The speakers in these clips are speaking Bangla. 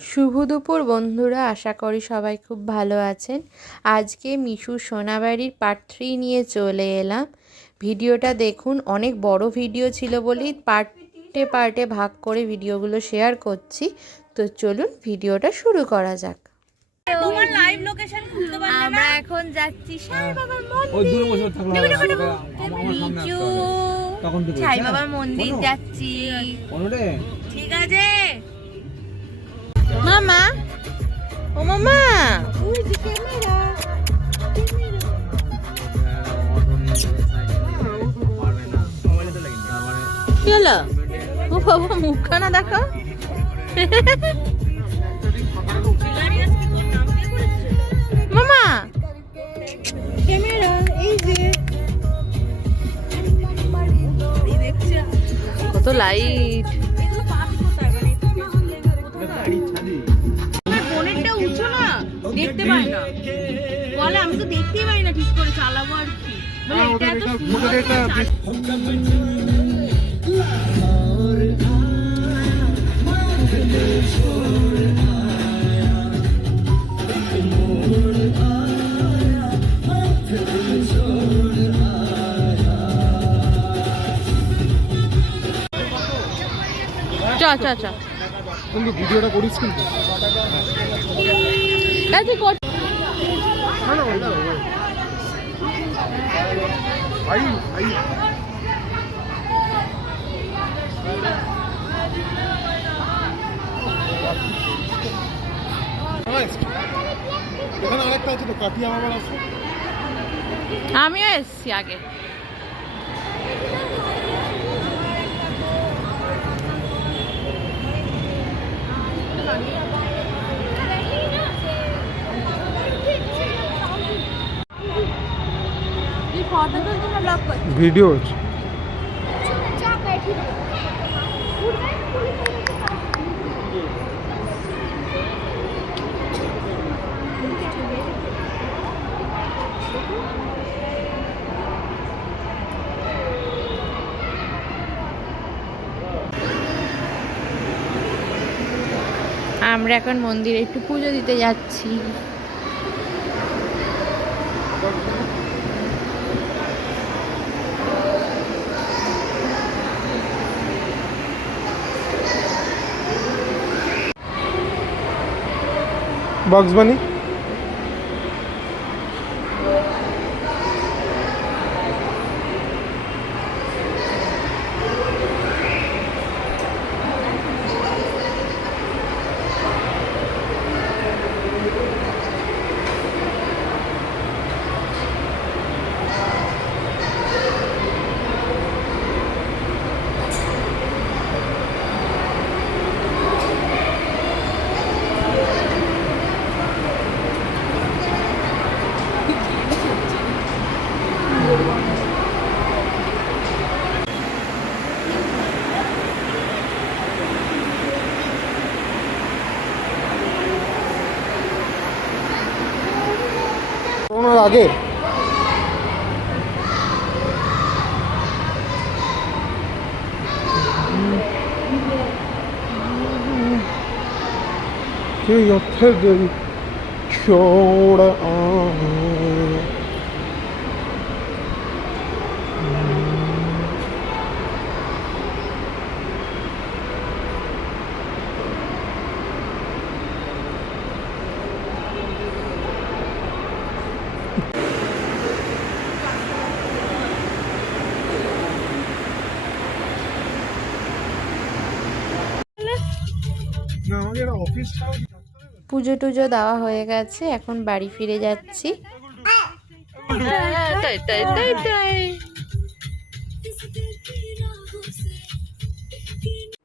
শুভ দুপুর বন্ধুরা। আশা করি সবাই খুব ভালো আছেন। আজকে মিশু সোনাবাড়ির পার্ট থ্রি নিয়ে চলে এলাম। ভিডিওটা দেখুন অনেক বড় ভিডিও ছিল বলেই পার্টে পার্টে ভাগ করে ভিডিওগুলো শেয়ার করছি। তো চলুন ভিডিওটা শুরু করা যাক। আমরা এখন যাচ্ছি হ্যাঁ? বাবার মন্দির। যাচ্ছি। ঠিক আছে। মামা ও মামা কি হলো? ও বাবা মুখখানা দেখো। মামা। ক্যামেরা এই যে। কত লাইট না। বলে আমি তো দেখতেই পাই না ঠিক করে চালাবো আর কি। বলে এটা এত সুন্দর চ চ চ। ভিডিওটা করিস কিন্তু। আই আই এখানে আরেকটা আছে তো কাটিয়া আমিও এসছি আগে। ভিডিও আমরা এখন মন্দিরে একটু পুজো দিতে যাচ্ছি। বক্স বানি 上げ Que eu te dei chorar পুজো টুজো দেওয়া হয়ে গেছে এখন বাড়ি ফিরে যাচ্ছি। তাই তাই তাই তাই।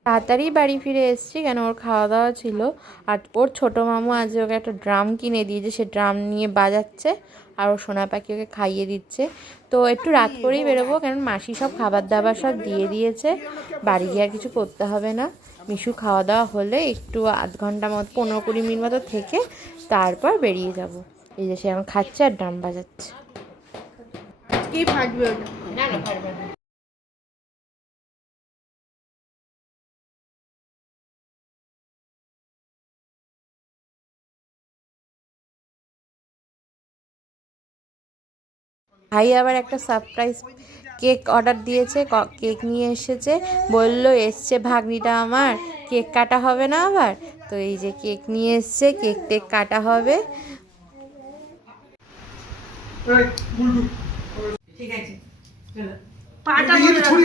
তাড়াতাড়ি বাড়ি ফিরে এসেছি কেন ওর খাওয়া দাওয়া ছিল। আর ওর ছোটো মামু আজ ওকে একটা ড্রাম কিনে দিয়েছে সে ড্রাম নিয়ে বাজাচ্ছে আর ওর সোনা পাখি ওকে খাইয়ে দিচ্ছে। তো একটু রাত করেই বেরোবো কারণ মাসি সব খাবার দাবার সব দিয়ে দিয়েছে বাড়ি গিয়ে আর কিছু করতে হবে না। মিশু খাওয়া দাওয়া হলে একটু আধ ঘণ্টা মতো পনেরো কুড়ি মিনিট মতো থেকে তারপর বেরিয়ে যাব। এই যে সে আমার খাচ্ছে আর ড্রাম বাজাচ্ছে। ভাই আবার একটা সারপ্রাইজ কেক অর্ডার দিয়েছে ক- কেক নিয়ে এসেছে বলল এসছে ভাগ্নিটা আমার কেক কাটা হবে না আবার? তো এই যে কেক নিয়ে এসছে কেক টেক কাটা হবে। পাটা ধরে রাখো।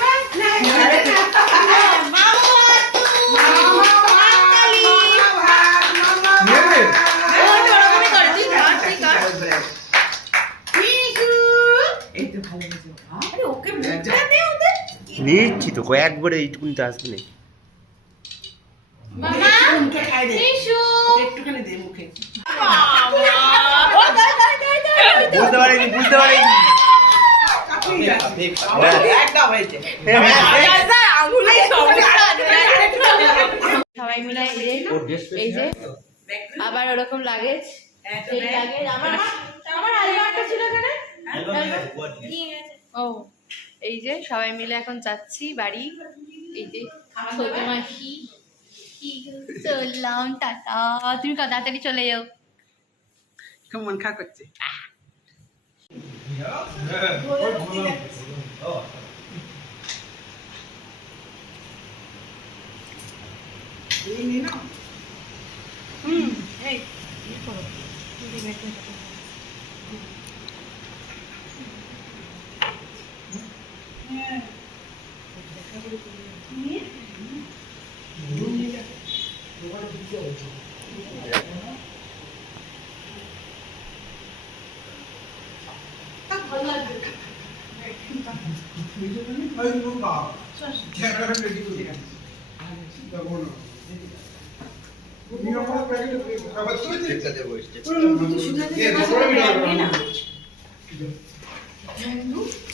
ও নিচ্ছি তো কয়েকবারে এইটুকুনি তো আসবে না বুঝতে পারিনি বুঝতে পারিনি। সবাই মিলে এই যে আবার ওরকম লাগেজ লাগেজ। আমার আমার আলমারটা ছিল ও। এই যে সবাই মিলে এখন যাচ্ছি বাড়ি। এই যে মাসি চললাম টাটা। তুমি তাড়াতাড়ি চলে যাও কেমন খা করছে।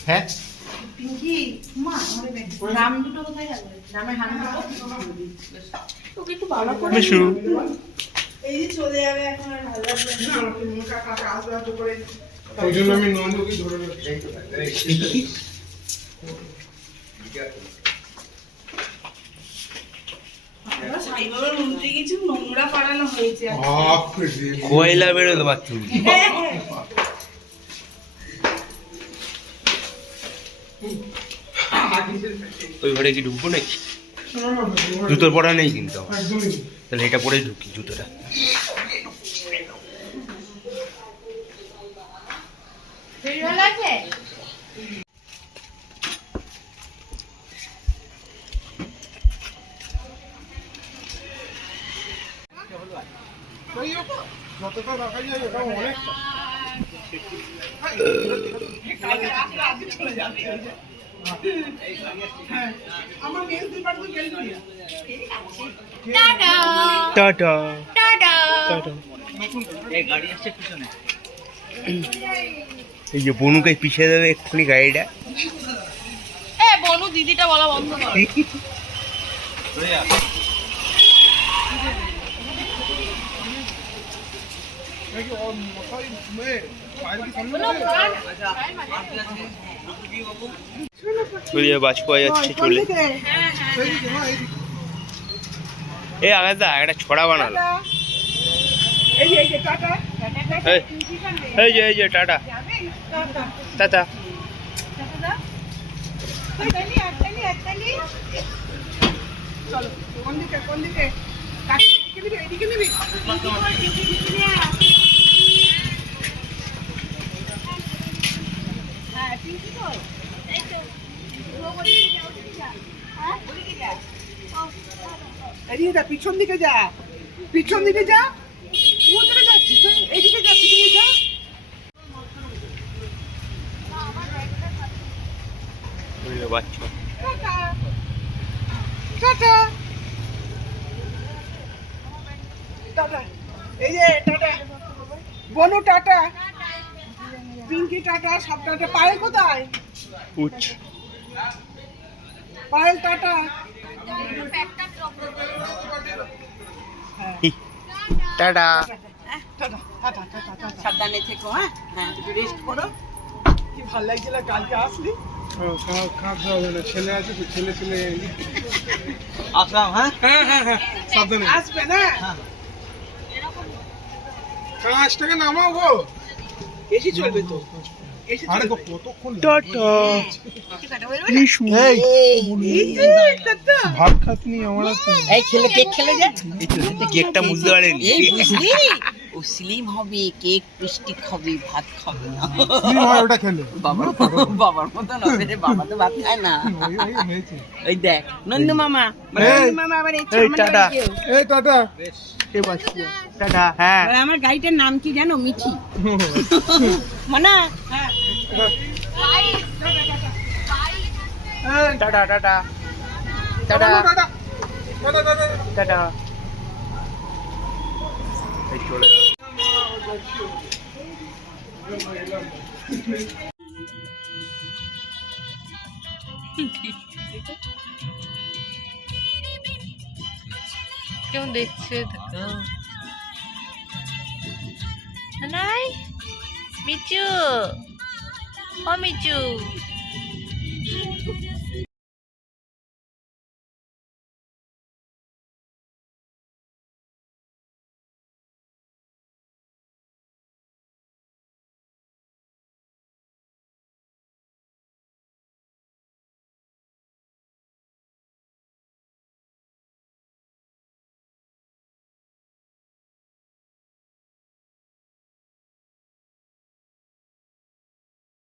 হ্যাঁ। মিশু। এই যে চলে যাবে এখন আর ভালো লাগবে না। মুখ কাকা আসবে আসবে করে ওই জন্য আমি নন্দকে ধরে রাখছি আমরা সাই বাবার মন্দিরে গেছি নোংরা পাড়ানো হয়েছে আর কি। বাপরে কয়লা বেরোলো বাথরুম হ্যাঁ, হ্যাঁ। ওই ঘরে কি ঢুকবো নাকি? শোনো না, তোমার জুতো পরা নেই কিন্তু। তাহলে এটা পরেই ঢুকি জুতোটা ওই ও, যতটা রাখা যায় ওটা অনেক আমার মেয়ে দুবার তো গেল না টাটা। এই যে বনুকে পিছিয়ে দেবে এক্ষুনি গাড়িটা। এ বনু দিদিটা বলা বন্ধ কর নাকি ওর মশাই মেয়ে বাইরে কি বাজ পাওয়া যাচ্ছে চলে এইদিকে, মা, এইদিকে। একটা ছড়া বানালো এই যে এই যে টাটা এই এই যে এই যে টাটা টাটা চলো কোন দিকে কোন দিকে এদিকে নিবি এদিকে যা পিছন দিকে যা। পিছন দিকে যা। কোথায় যাচ্ছিস তুই? এদিকে যা পিছনে যা। বাচ্চা? টাটা। এই যে tata. Bonu tata. Pinky tata সব টাটা। পায়েল কোথায়? পায়েল টাটা। টাটা। সাবধানে থেকো হ্যাঁ? হ্যাঁ একটু রেস্ট করো। কি ভালো লাগছিল কালকে আসলি? ছেলে আছে তো ছেলে ছেলে। আসলাম হ্যাঁ? হ্যাঁ হ্যাঁ হ্যাঁ সাবধানে। আসবে না? কাজটাকে নামাও গো। এসি চলবে তো। ভাত খাসনি আমার। এই খেলে কেক খেলে যা? কেকটা বুঝতে পারেনি। ও স্লিম হবে কেক ভাত খাবে না। ওটা খেলে। বাবার বাবার মতন হবে রে বাবা তো ভাত খায় না। ওই দেখ নন্দু মামা এই। নন্দু মামা আবার এই এই টাটা। এই টাটা। টাটা হ্যাঁ। আমার গাড়িটার নাম কি জানো? মিঠি। মানা হ্যাঁ টাটা টাটা। টাটা। টাটা কেউ দেখছে? হ্যাঁ। নাই। মিচু 花米酒